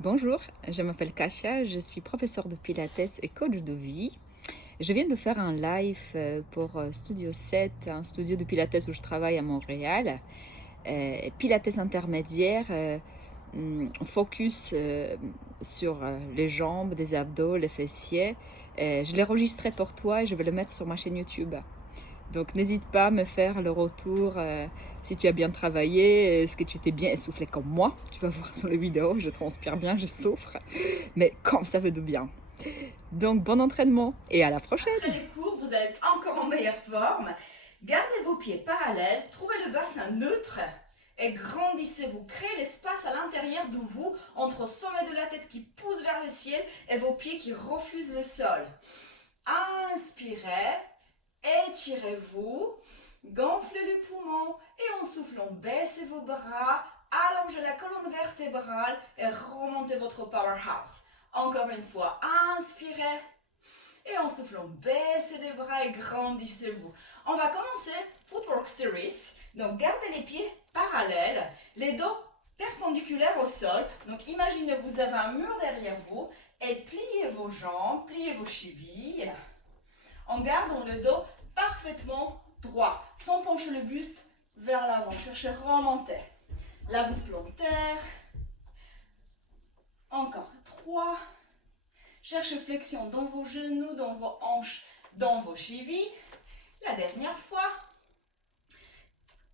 Bonjour, je m'appelle Kasia, je suis professeure de Pilates et coach de vie. Je viens de faire un live pour Studio 7, un studio de Pilates où je travaille à Montréal. Pilates intermédiaire, focus sur les jambes, des abdos, les fessiers. Je l'ai enregistré pour toi et je vais le mettre sur ma chaîne YouTube. Donc n'hésite pas à me faire le retour si tu as bien travaillé, est-ce que tu t'es bien essoufflé comme moi. Tu vas voir sur les vidéos, je transpire bien, je souffre, mais comme ça fait du bien. Donc bon entraînement et à la prochaine. Après les cours, vous allez être encore en meilleure forme. Gardez vos pieds parallèles, trouvez le bassin neutre et grandissez-vous. Créez l'espace à l'intérieur de vous entre le sommet de la tête qui pousse vers le ciel et vos pieds qui refusent le sol. Inspirez, étirez-vous, gonflez les poumons et en soufflant, baissez vos bras, allongez la colonne vertébrale et remontez votre powerhouse. Encore une fois, inspirez. Et en soufflant, baissez les bras et grandissez-vous. On va commencer Footwork Series. Donc, gardez les pieds parallèles, les dos perpendiculaires au sol. Donc, imaginez vous avez un mur derrière vous et pliez vos jambes, pliez vos chevilles en gardant le dos parfaitement droit, sans pencher le buste vers l'avant. Cherchez à remonter. La voûte plantaire. Encore 3. Cherchez flexion dans vos genoux, dans vos hanches, dans vos chevilles. La dernière fois.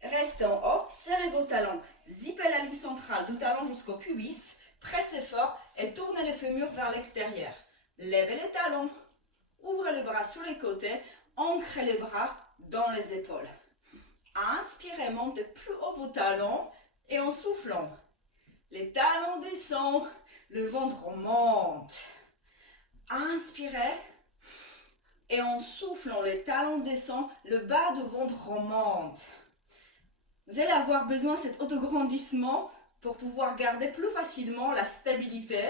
Restez en haut, serrez vos talons, zippez la ligne centrale du talon jusqu'au pubis, pressez fort et tournez les fémurs vers l'extérieur. Levez les talons, ouvrez les bras sur les côtés, ancrez les bras dans les épaules. Inspirez, montez plus haut vos talons et en soufflant, les talons descendent, le ventre monte. Inspirez et en soufflant, les talons descendent, le bas du ventre remonte. Vous allez avoir besoin de cet autograndissement pour pouvoir garder plus facilement la stabilité.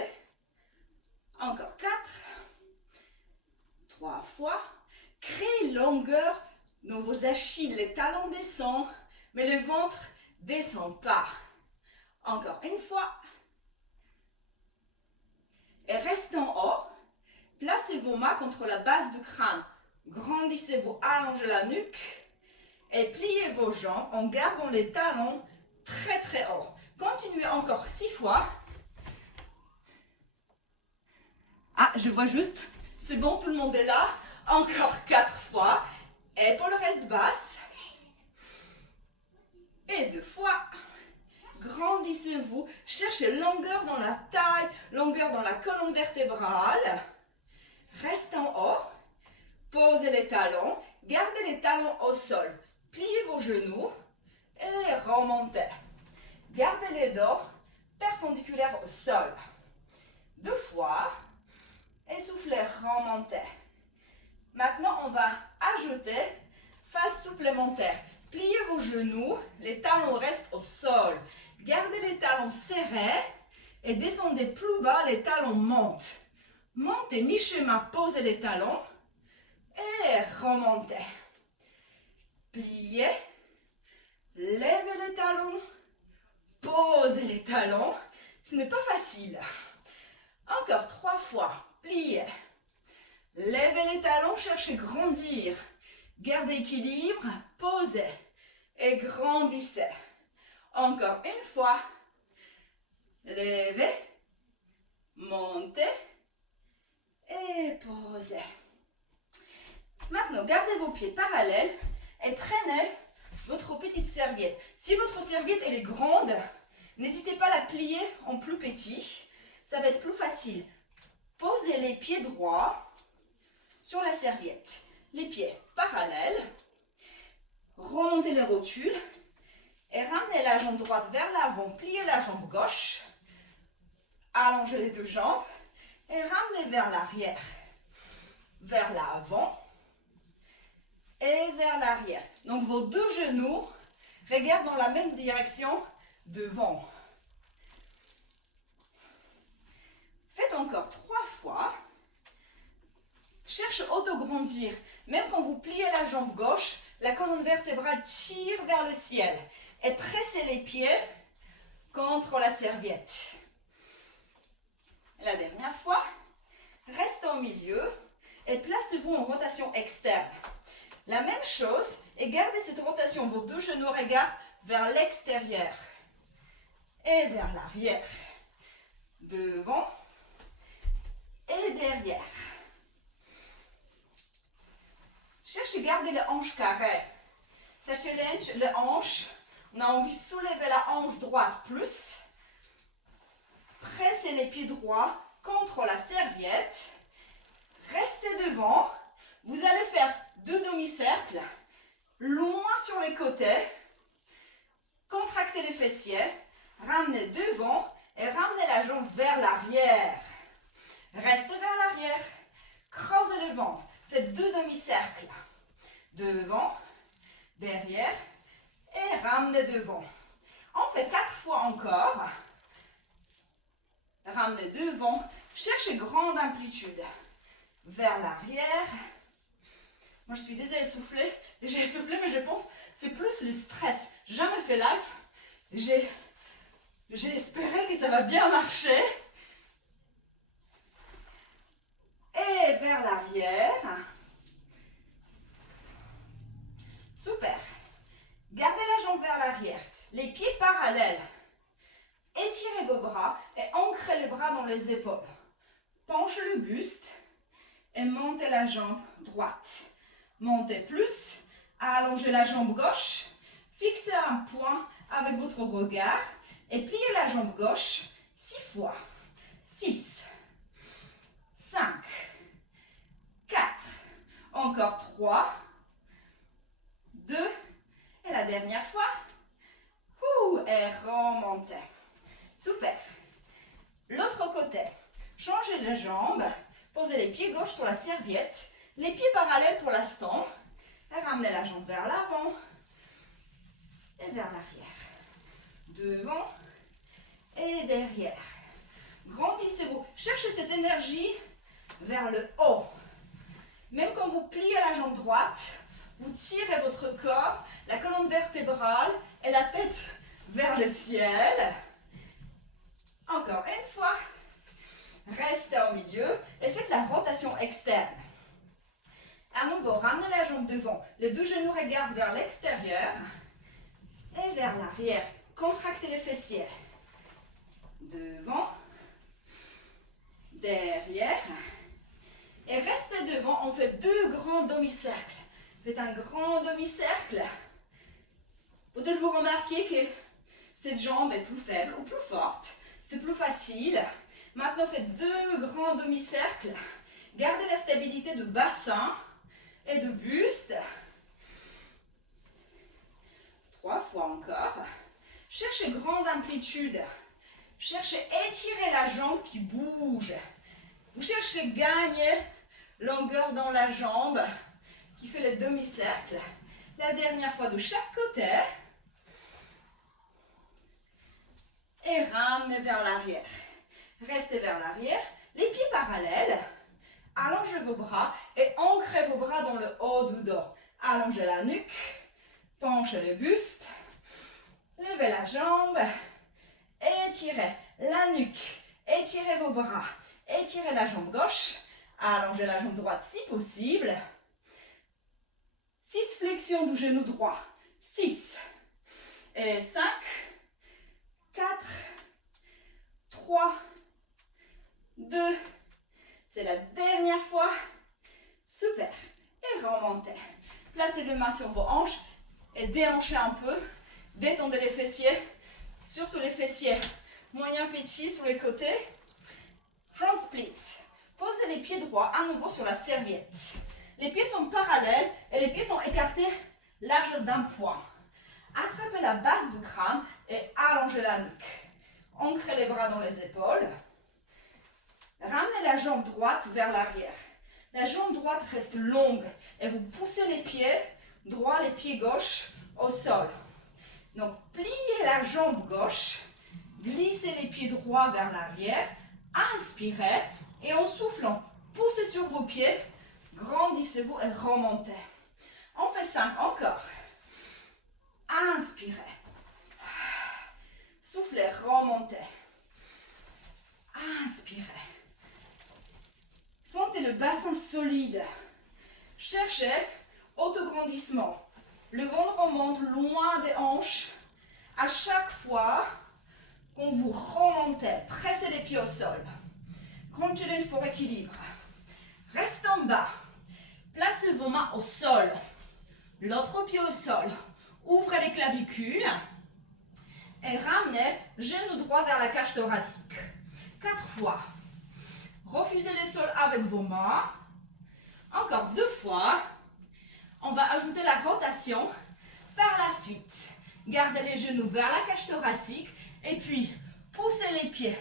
Encore 4. 3 fois. Créez longueur dans vos Achilles. Les talons descendent, mais le ventre ne descend pas. Encore une fois. Et restez en haut. Placez vos mains contre la base du crâne. Grandissez-vous, allongez la nuque. Et pliez vos jambes en gardant les talons très très haut. Continuez encore 6 fois. Ah, je vois juste. C'est bon, tout le monde est là. Encore 4 fois. Et pour le reste, basse. Et 2 fois. Grandissez-vous. Cherchez longueur dans la taille, longueur dans la colonne vertébrale. Restez en haut. Posez les talons. Gardez les talons au sol. Pliez vos genoux et remontez. Gardez les dos perpendiculaires au sol. 2 fois. Et soufflez, remontez. Maintenant, on va ajouter phase supplémentaire. Pliez vos genoux, les talons restent au sol. Gardez les talons serrés et descendez plus bas, les talons montent. Montez mi-chemin, posez les talons et remontez. Pliez, levez les talons, posez les talons. Ce n'est pas facile. Encore 3 fois. Pliez. Levez les talons, cherchez à grandir. Gardez équilibre, posez et grandissez. Encore une fois. Levez, montez et posez. Maintenant, gardez vos pieds parallèles et prenez votre petite serviette. Si votre serviette elle est grande, n'hésitez pas à la plier en plus petit. Ça va être plus facile. Posez les pieds droits sur la serviette. Les pieds parallèles. Remontez les rotules. Et ramenez la jambe droite vers l'avant. Pliez la jambe gauche. Allongez les deux jambes. Et ramenez vers l'arrière. Vers l'avant. Et vers l'arrière. Donc vos deux genoux regardent dans la même direction devant. Faites encore 3 fois. Cherchez à auto-grandir. Même quand vous pliez la jambe gauche, la colonne vertébrale tire vers le ciel. Et pressez les pieds contre la serviette. Et la dernière fois, restez au milieu et placez-vous en rotation externe. La même chose, et gardez cette rotation, vos deux genoux regardent vers l'extérieur et vers l'arrière. Devant et derrière. Cherchez à garder les hanches carrées. Ça challenge les hanches. On a envie de soulever la hanche droite plus. Pressez les pieds droits contre la serviette. Restez devant. Vous allez faire 2 demi-cercles. Loin sur les côtés. Contractez les fessiers. Ramenez devant et ramenez la jambe vers l'arrière. Restez vers l'arrière. Creusez le ventre. Faites 2 demi-cercles. Devant, derrière et ramenez devant. On fait 4 fois encore. Ramenez devant. Cherchez grande amplitude. Vers l'arrière. Moi, je suis déjà essoufflée, mais je pense que c'est plus le stress. Jamais fait live. J'ai espéré que ça va bien marcher. Et vers l'arrière. Super. Gardez la jambe vers l'arrière. Les pieds parallèles. Étirez vos bras et ancrez les bras dans les épaules. Penchez le buste et montez la jambe droite. Montez plus. Allongez la jambe gauche. Fixez un point avec votre regard. Et pliez la jambe gauche 6 fois. 6, 5, 4, encore 3, 2, et la dernière fois. Et remontez. Super. L'autre côté. Changez de jambe. Posez les pieds gauche sur la serviette. Les pieds parallèles pour l'instant. Et ramenez la jambe vers l'avant. Et vers l'arrière. Devant. Et derrière. Grandissez-vous. Cherchez cette énergie vers le haut. Même quand vous pliez la jambe droite, vous tirez votre corps, la colonne vertébrale et la tête vers le ciel. Encore une fois. Restez au milieu et faites la rotation externe. À nouveau, ramenez la jambe devant. Les deux genoux regardent vers l'extérieur et vers l'arrière. Contractez les fessiers. Devant, derrière. Et restez devant. On fait 2 grands demi-cercles. Faites un grand demi-cercle. Peut-être vous remarquez que cette jambe est plus faible ou plus forte. C'est plus facile. Maintenant, faites 2 grands demi-cercles. Gardez la stabilité de bassin et de buste. 3 fois encore. Cherchez grande amplitude. Cherchez étirer la jambe qui bouge. Vous cherchez gagner longueur dans la jambe qui fait le demi-cercle. La dernière fois de chaque côté. Et ramenez vers l'arrière. Restez vers l'arrière. Les pieds parallèles. Allongez vos bras et ancrez vos bras dans le haut du dos. Allongez la nuque. Penchez le buste. Levez la jambe. Étirez la nuque. Étirez vos bras. Étirez la jambe gauche. Allongez la jambe droite si possible. 6 flexions du genou droit. 6. Et 5. 4. 3. 2. C'est la dernière fois. Super. Et remontez. Placez les mains sur vos hanches et déhanchez un peu. Détendez les fessiers. Surtout les fessiers moyen petits sur les côtés. Front splits. Posez les pieds droits à nouveau sur la serviette. Les pieds sont parallèles et les pieds sont écartés large d'un point. Attrapez la base du crâne et allongez la nuque. Ancrez les bras dans les épaules. Ramenez la jambe droite vers l'arrière. La jambe droite reste longue et vous poussez les pieds droits, les pieds gauches au sol. Donc, pliez la jambe gauche, glissez les pieds droits vers l'arrière, inspirez et en soufflant, poussez sur vos pieds, grandissez-vous et remontez. On fait 5 encore. Inspirez. Soufflez, remontez. Inspirez. Sentez le bassin solide. Cherchez autograndissement. Le ventre remonte loin des hanches. À chaque fois qu'on vous remontez, pressez les pieds au sol. Grand challenge pour équilibre. Reste en bas. Placez vos mains au sol. L'autre pied au sol. Ouvrez les clavicules. Et ramenez genou droit vers la cage thoracique. 4 fois. Refusez le sol avec vos mains. Encore 2 fois. On va ajouter la rotation par la suite. Gardez les genoux vers la cage thoracique. Et puis, poussez les pieds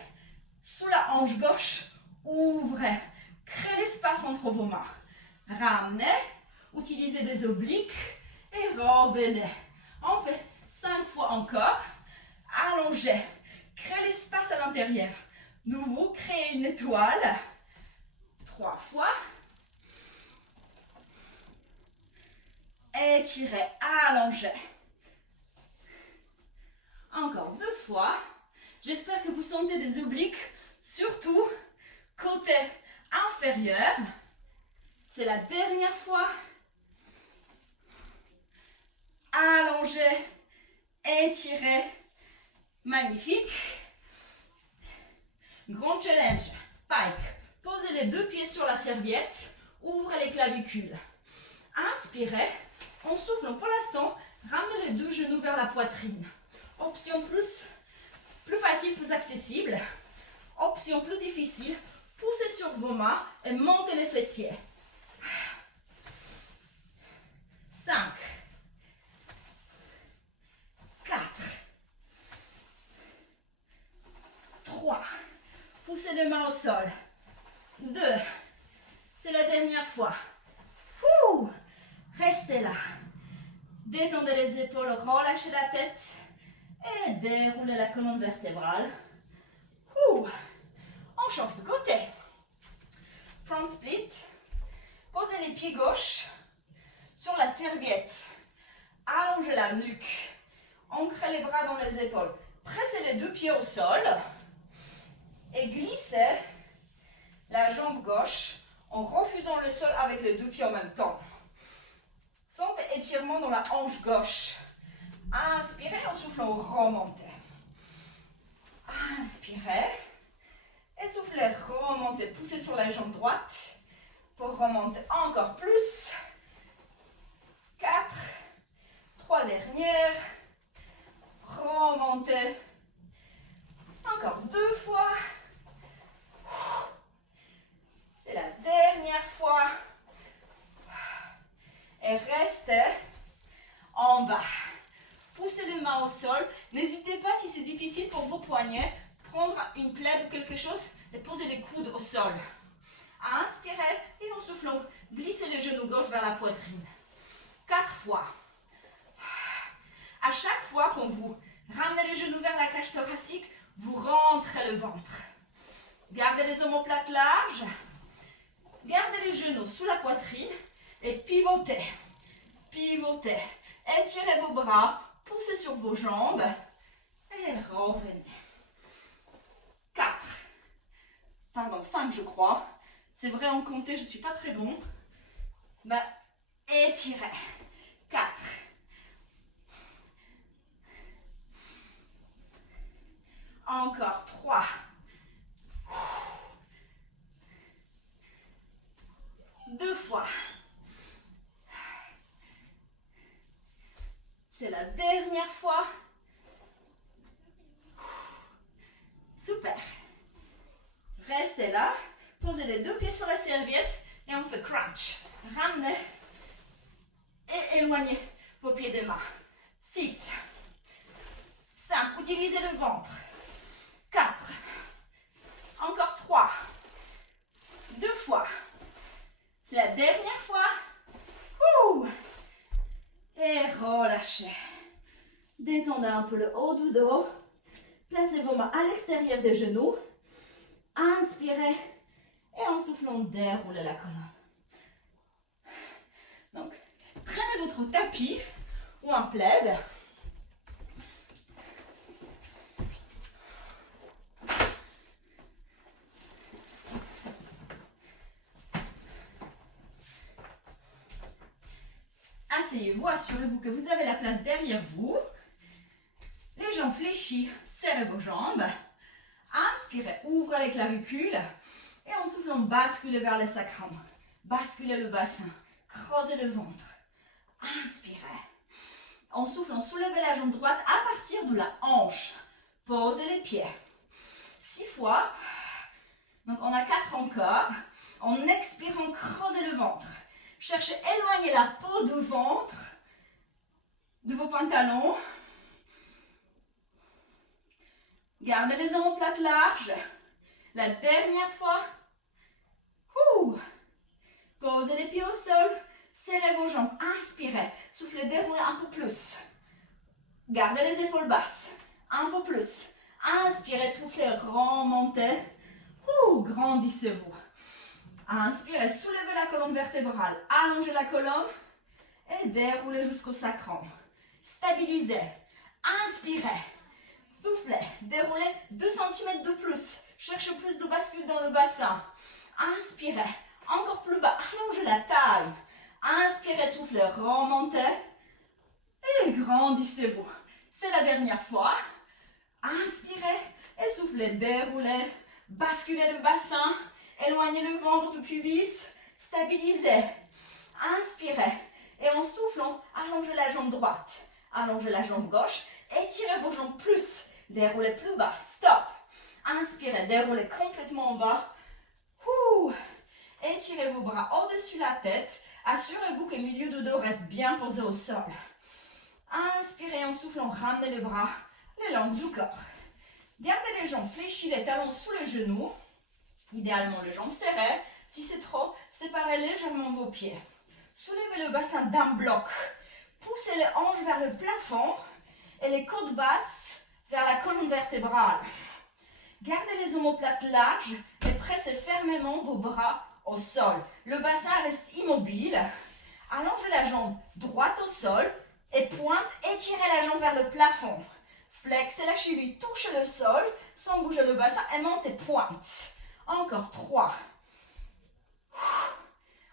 sous la hanche gauche. Ouvrez. Créez l'espace entre vos mains. Ramenez. Utilisez des obliques. Et revenez. On fait 5 fois encore. Allongez. Créez l'espace à l'intérieur. Nouveau, créez une étoile. 3 fois. Étirez, allongez. Encore 2 fois. J'espère que vous sentez des obliques, surtout côté inférieur. C'est la dernière fois. Allongez, étirez. Magnifique. Grand challenge. Pike. Posez les 2 pieds sur la serviette. Ouvrez les clavicules. Inspirez. En soufflant pour l'instant, ramenez les 2 genoux vers la poitrine. Option plus facile, plus accessible. Option plus difficile, poussez sur vos mains et montez les fessiers. 5, 4, 3, poussez les mains au sol. 2, c'est la dernière fois. Ouh. Restez là. Détendez les épaules, relâchez la tête et déroulez la colonne vertébrale. Ouh. On change de côté. Front split. Posez les pieds gauches sur la serviette. Allongez la nuque. Ancrez les bras dans les épaules. Pressez les 2 pieds au sol et glissez la jambe gauche en refusant le sol avec les 2 pieds en même temps. Sentez étirement dans la hanche gauche. Inspirez en soufflant, remontez. Inspirez. Et soufflez, remontez. Poussez sur la jambe droite pour remonter encore plus. 4. 3 dernières. Remontez. Encore 2 fois. C'est la dernière fois. Et restez en bas. Poussez les mains au sol. N'hésitez pas, si c'est difficile pour vos poignets, prendre une plaide ou quelque chose et poser les coudes au sol. Inspirez et en soufflant, glissez les genoux gauche vers la poitrine. 4 fois. À chaque fois qu'on vous ramenez les genoux vers la cage thoracique, vous rentrez le ventre. Gardez les omoplates larges. Gardez les genoux sous la poitrine et pivotez. Pivotez. Étirez vos bras, poussez sur vos jambes et revenez. 4. Pardon, 5 je crois. C'est vrai en compter, je ne suis pas très bon. Ben, étirez. 4. Encore 3. 2 fois. C'est la dernière fois. Super. Restez là. Posez les 2 pieds sur la serviette et on fait crunch. Ramenez et éloignez vos pieds des mains. 6. 5. Utilisez le ventre. 4. Encore 3. 2 fois. C'est la dernière fois. Ouh. Et relâchez. Détendez un peu le haut du dos. Placez vos mains à l'extérieur des genoux. Inspirez. Et en soufflant, déroulez la colonne. Donc, prenez votre tapis ou un plaid. Asseyez-vous, assurez-vous que vous avez la place derrière vous. Les jambes fléchies, serrez vos jambes. Inspirez, ouvrez les clavicules. Et en soufflant, basculez vers le sacrum. Basculez le bassin. Creusez le ventre. Inspirez. En soufflant, soulevez la jambe droite à partir de la hanche. Posez les pieds. 6 fois. Donc on a 4 encore. En expirant, creusez le ventre. Cherchez à éloigner la peau du ventre de vos pantalons. Gardez les omoplates larges. La dernière fois. Posez les pieds au sol. Serrez vos jambes. Inspirez. Soufflez, déroulez un peu plus. Gardez les épaules basses. Un peu plus. Inspirez, soufflez, remontez. Grandissez-vous. Inspirez, soulevez la colonne vertébrale. Allongez la colonne. Et déroulez jusqu'au sacrum. Stabilisez. Inspirez. Soufflez. Déroulez 2 cm de plus. Cherchez plus de bascule dans le bassin. Inspirez. Encore plus bas. Allongez la taille. Inspirez, soufflez, remontez. Et grandissez-vous. C'est la dernière fois. Inspirez et soufflez, déroulez. Basculez le bassin. Éloignez le ventre du pubis. Stabilisez. Inspirez. Et en soufflant, allongez la jambe droite. Allongez la jambe gauche. Étirez vos jambes plus. Déroulez plus bas. Stop. Inspirez. Déroulez complètement en bas. Étirez vos bras au-dessus de la tête. Assurez-vous que le milieu de dos reste bien posé au sol. Inspirez en soufflant. Ramenez les bras le long du corps. Gardez les jambes fléchies, les talons sous les genoux. Idéalement, les jambes serrées. Si c'est trop, séparez légèrement vos pieds. Soulevez le bassin d'un bloc. Poussez les hanches vers le plafond et les côtes basses vers la colonne vertébrale. Gardez les omoplates larges et pressez fermement vos bras au sol. Le bassin reste immobile. Allongez la jambe droite au sol et pointe. Étirez la jambe vers le plafond. Flexez la cheville, touchez le sol sans bouger le bassin et montez pointe. Encore 3.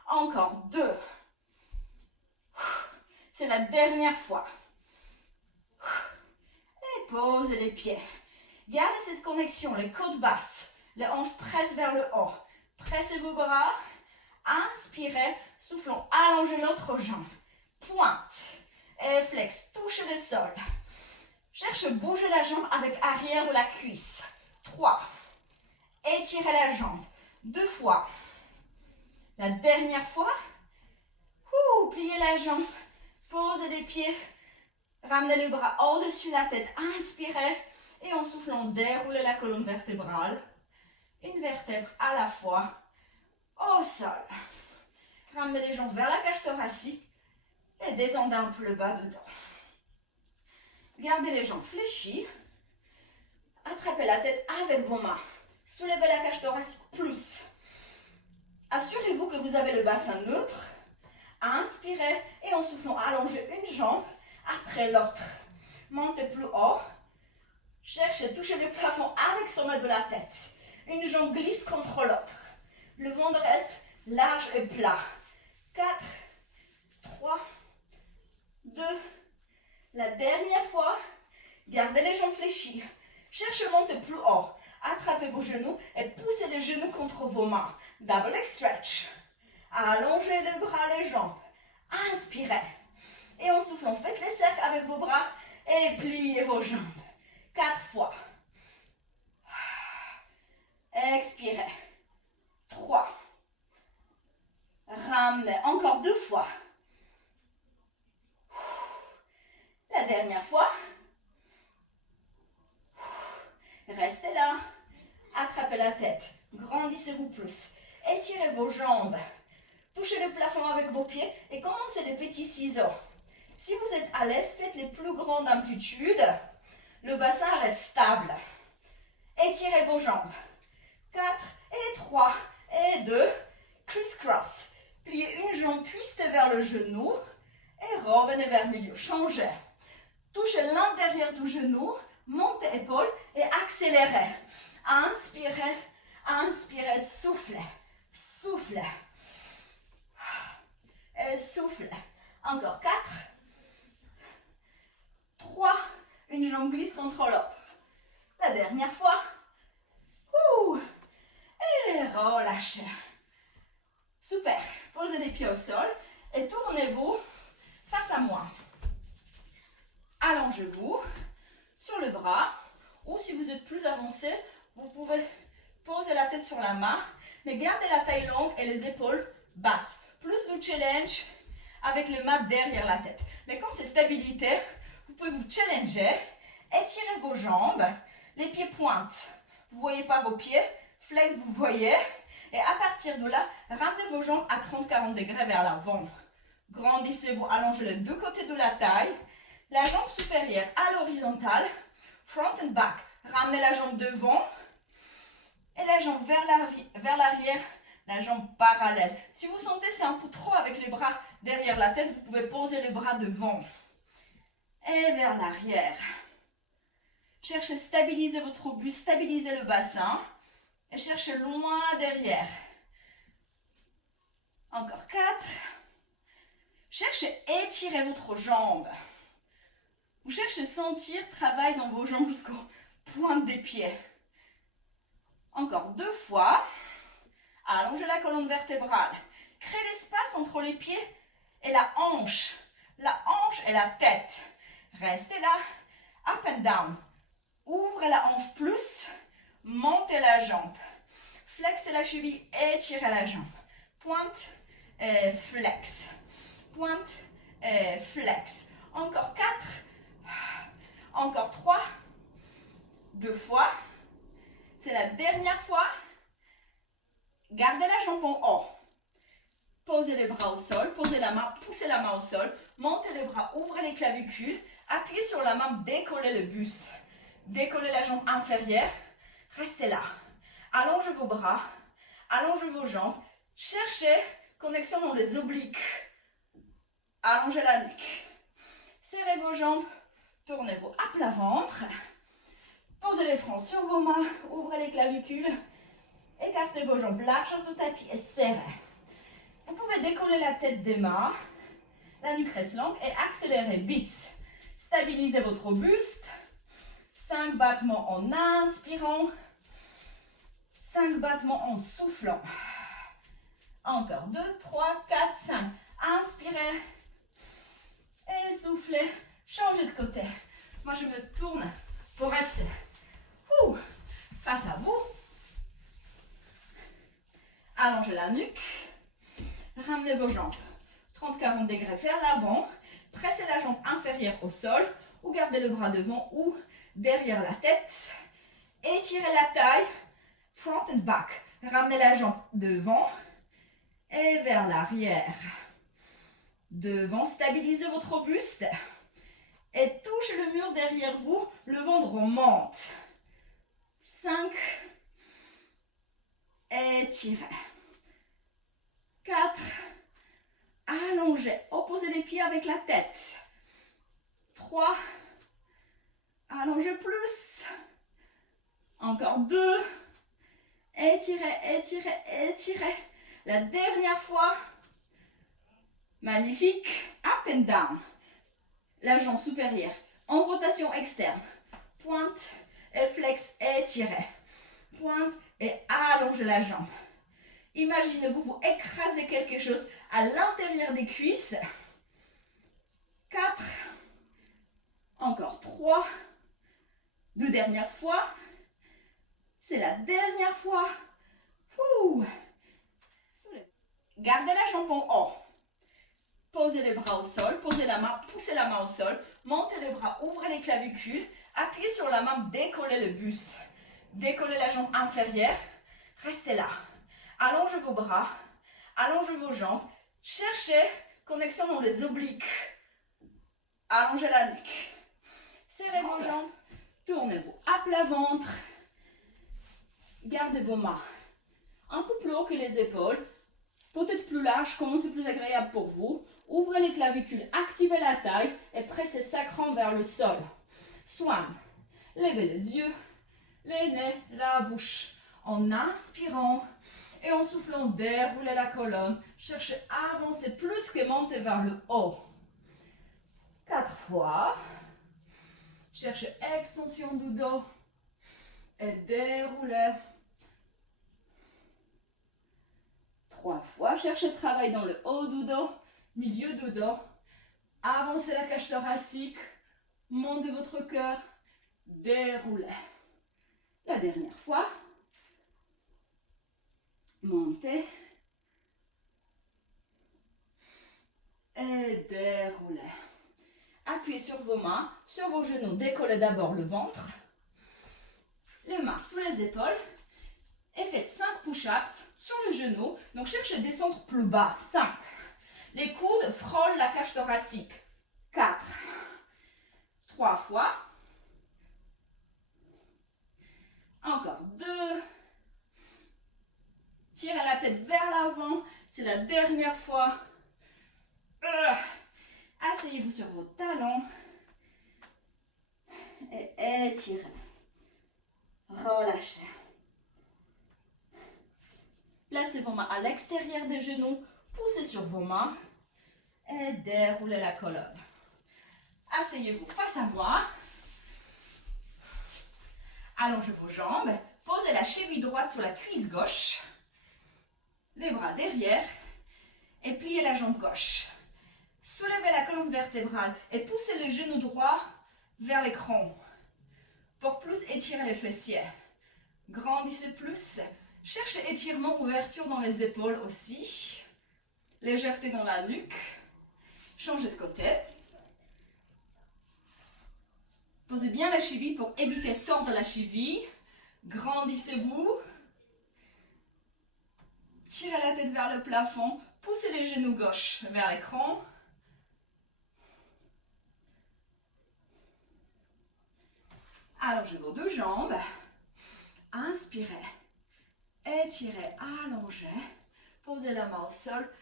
Encore 2. C'est la dernière fois. Et posez les pieds. Gardez cette connexion, les côtes basses. Les hanches pressent vers le haut. Pressez vos bras. Inspirez, soufflons, allongez l'autre jambe. Pointe. Et flex, touchez le sol. Cherche à bouger la jambe avec arrière de la cuisse. 3. Étirez la jambe. 2 fois. La dernière fois. Pliez la jambe. Posez les pieds. Ramenez les bras au-dessus de la tête. Inspirez. Et en soufflant, déroulez la colonne vertébrale. Une vertèbre à la fois. Au sol. Ramenez les jambes vers la cage thoracique. Et détendez un peu le bas de dos. Gardez les jambes fléchies. Attrapez la tête avec vos mains. Soulevez la cage thoracique plus. Assurez-vous que vous avez le bassin neutre. Inspirez et en soufflant, allongez une jambe après l'autre. Montez plus haut. Cherchez à toucher le plafond avec son sommet de la tête. Une jambe glisse contre l'autre. Le ventre reste large et plat. 4, 3, 2, la dernière fois. Gardez les jambes fléchies. Cherchez à monter plus haut. Attrapez vos genoux et poussez les genoux contre vos mains. Double leg stretch. Allongez les bras, les jambes. Inspirez. Et en soufflant, faites les cercles avec vos bras et pliez vos jambes. 4 fois. Expirez. 3. Ramenez. Encore 2 fois. La dernière fois. Restez là. Attrapez la tête. Grandissez-vous plus. Étirez vos jambes. Touchez le plafond avec vos pieds et commencez les petits ciseaux. Si vous êtes à l'aise, faites les plus grandes amplitudes. Le bassin reste stable. Étirez vos jambes. 4 et 3 et 2. Criss-cross. Pliez une jambe, twistez vers le genou et revenez vers le milieu. Changez. Touchez l'intérieur du genou, montez épaule et accélérez. Inspirez, inspirez, soufflez, soufflez. Et soufflez. Encore 4. 3. Une jambe glisse contre l'autre. La dernière fois. Ouh. Et relâchez. Super. Posez les pieds au sol et tournez-vous face à moi. Allongez-vous sur le bras ou si vous êtes plus avancé, vous pouvez poser la tête sur la main, mais gardez la taille longue et les épaules basses. Plus de challenge avec les mains derrière la tête. Mais comme c'est stabilité, vous pouvez vous challenger, étirez vos jambes, les pieds pointent. Vous ne voyez pas vos pieds, flex vous voyez. Et à partir de là, ramenez vos jambes à 30-40 degrés vers l'avant. Grandissez-vous, allongez les deux côtés de la taille. La jambe supérieure à l'horizontale, front and back. Ramenez la jambe devant et la jambe vers l'arrière, la jambe parallèle. Si vous sentez c'est un peu trop avec les bras derrière la tête, vous pouvez poser les bras devant et vers l'arrière. Cherchez à stabiliser votre buste, stabiliser le bassin et cherchez loin derrière. Encore 4. Cherchez à étirer votre jambe. Vous cherchez à sentir travail dans vos jambes jusqu'aux pointes des pieds. Encore 2 fois. Allongez la colonne vertébrale. Créez l'espace entre les pieds et la hanche. La hanche et la tête. Restez là. Up and down. Ouvrez la hanche plus. Montez la jambe. Flexez la cheville. Étirez la jambe. Pointe et flex. Pointe et flex. Encore 4. Encore 3. 2 fois. C'est la dernière fois. Gardez la jambe en haut. Posez les bras au sol. Posez la main. Poussez la main au sol. Montez les bras. Ouvrez les clavicules. Appuyez sur la main. Décollez le buste. Décollez la jambe inférieure. Restez là. Allongez vos bras. Allongez vos jambes. Cherchez connexion dans les obliques. Allongez la nuque. Serrez vos jambes. Tournez-vous à plat ventre. Posez les fronts sur vos mains. Ouvrez les clavicules. Écartez vos jambes, largeur de tapis et serrez. Vous pouvez décoller la tête des mains. La nuque reste longue et accélérer. Beats. Stabilisez votre buste. 5 battements en inspirant. 5 battements en soufflant. Encore 2, 3, 4, 5. Inspirez. Et soufflez. Changez de côté. Moi, je me tourne pour rester face à vous. Allongez la nuque. Ramenez vos jambes 30-40 degrés vers l'avant. Pressez la jambe inférieure au sol ou gardez le bras devant ou derrière la tête. Étirez la taille. Front and back. Ramenez la jambe devant et vers l'arrière. Devant, stabilisez votre buste. Et touchez le mur derrière vous, le ventre remonte. 5. Étirez. 4. Allongez. Opposez les pieds avec la tête. 3. Allongez plus. Encore 2. Étirez, étirez, étirez. La dernière fois. Magnifique. Up and down. La jambe supérieure en rotation externe. Pointe et flex, étirez. Pointe et allongez la jambe. Imaginez-vous vous écraser quelque chose à l'intérieur des cuisses. 4. Encore 3. 2 dernières fois. C'est la dernière fois. Gardez la jambe en haut. Posez les bras au sol, posez la main, poussez la main au sol, montez les bras, ouvrez les clavicules, appuyez sur la main, décollez le buste. Décollez la jambe inférieure, restez là. Allongez vos bras, allongez vos jambes, cherchez connexion dans les obliques. Allongez la nuque. Serrez vos jambes, tournez-vous à plat ventre. Gardez vos mains un peu plus haut que les épaules, peut-être plus large, comment c'est plus agréable pour vous. Ouvrez les clavicules, activez la taille et pressez sacrum vers le sol. Swan. Levez les yeux, les nez, la bouche. En inspirant Et en soufflant, déroulez la colonne. Cherchez à avancer plus que monter vers le haut. 4 fois. Cherchez extension du dos. Et déroulez. 3 fois. Cherchez travail dans le haut du dos, milieu du dos. Avancez la cage thoracique. Montez votre cœur. Déroulez. La dernière fois. Montez. Et déroulez. Appuyez sur vos mains, sur vos genoux. Décollez d'abord le ventre. Les mains sous les épaules. Et faites 5 push-ups sur le genou. Donc cherchez à descendre plus bas. 5. Les coudes frôlent la cage thoracique. 4. 3 fois. Encore 2. Tirez la tête vers l'avant. C'est la dernière fois. Asseyez-vous sur vos talons. Et étirez. Relâchez. Placez vos mains à l'extérieur des genoux. Poussez sur vos mains. Et déroulez la colonne. Asseyez-vous face à moi. Allongez vos jambes. Posez la cheville droite sur la cuisse gauche. Les bras derrière. Et pliez la jambe gauche. Soulevez la colonne vertébrale et poussez le genou droit vers l'écran. Pour plus étirer les fessiers. Grandissez plus. Cherchez étirement, ouverture dans les épaules aussi. Légèreté dans la nuque. Changez de côté. Posez bien la cheville pour éviter de tordre la cheville. Grandissez-vous. Tirez la tête vers le plafond. Poussez les genoux gauche vers l'écran. Allongez vos deux jambes. Inspirez. Étirez, allongez. Posez la main au sol.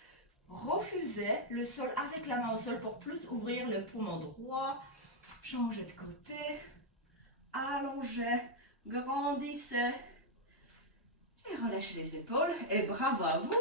Refusez le sol avec la main au sol pour plus ouvrir le poumon droit. Changez de côté. Allongez. Grandissez. Et relâchez les épaules. Et bravo à vous.